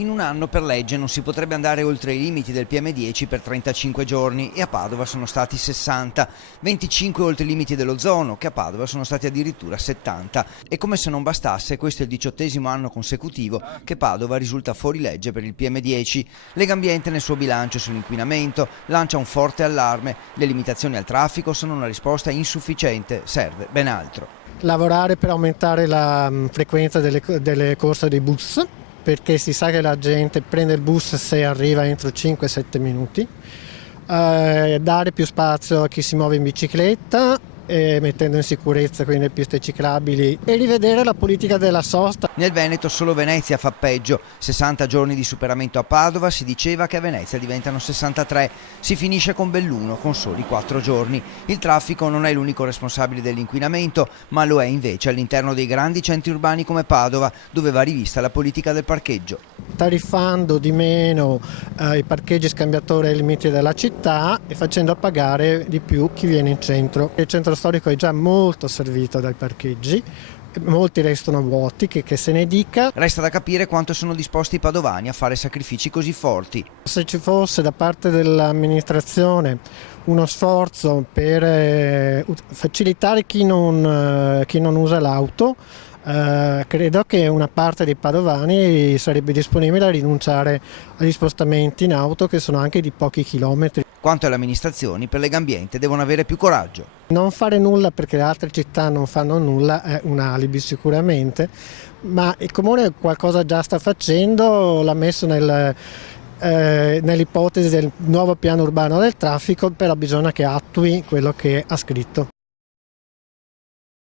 In un anno per legge non si potrebbe andare oltre i limiti del PM10 per 35 giorni e a Padova sono stati 60, 25 oltre i limiti dell'ozono, che a Padova sono stati addirittura 70. E come se non bastasse, questo è il 18° anno consecutivo che Padova risulta fuori legge per il PM10. Legambiente nel suo bilancio sull'inquinamento lancia un forte allarme: le limitazioni al traffico sono una risposta insufficiente, serve ben altro. Lavorare per aumentare la frequenza delle corse dei bus, perché si sa che la gente prende il bus se arriva entro 5-7 minuti, dare più spazio a chi si muove in bicicletta, mettendo in sicurezza quindi le piste ciclabili, e rivedere la politica della sosta. Nel Veneto solo Venezia fa peggio: 60 giorni di superamento a Padova, si diceva che a Venezia diventano 63, si finisce con Belluno con soli 4 giorni. Il traffico non è l'unico responsabile dell'inquinamento, ma lo è invece all'interno dei grandi centri urbani come Padova, dove va rivista la politica del parcheggio. Tariffando di meno i parcheggi scambiatori ai limiti della città e facendo pagare di più chi viene in centro. Il centro storico è già molto servito dai parcheggi, molti restano vuoti, che se ne dica. Resta da capire quanto sono disposti i padovani a fare sacrifici così forti. Se ci fosse da parte dell'amministrazione uno sforzo per facilitare chi non usa l'auto, credo che una parte dei padovani sarebbe disponibile a rinunciare agli spostamenti in auto, che sono anche di pochi chilometri. Quanto alle amministrazioni, per Legambiente devono avere più coraggio. Non fare nulla perché le altre città non fanno nulla è un alibi sicuramente, ma il Comune qualcosa già sta facendo, l'ha messo nell'ipotesi del nuovo piano urbano del traffico, però bisogna che attui quello che ha scritto.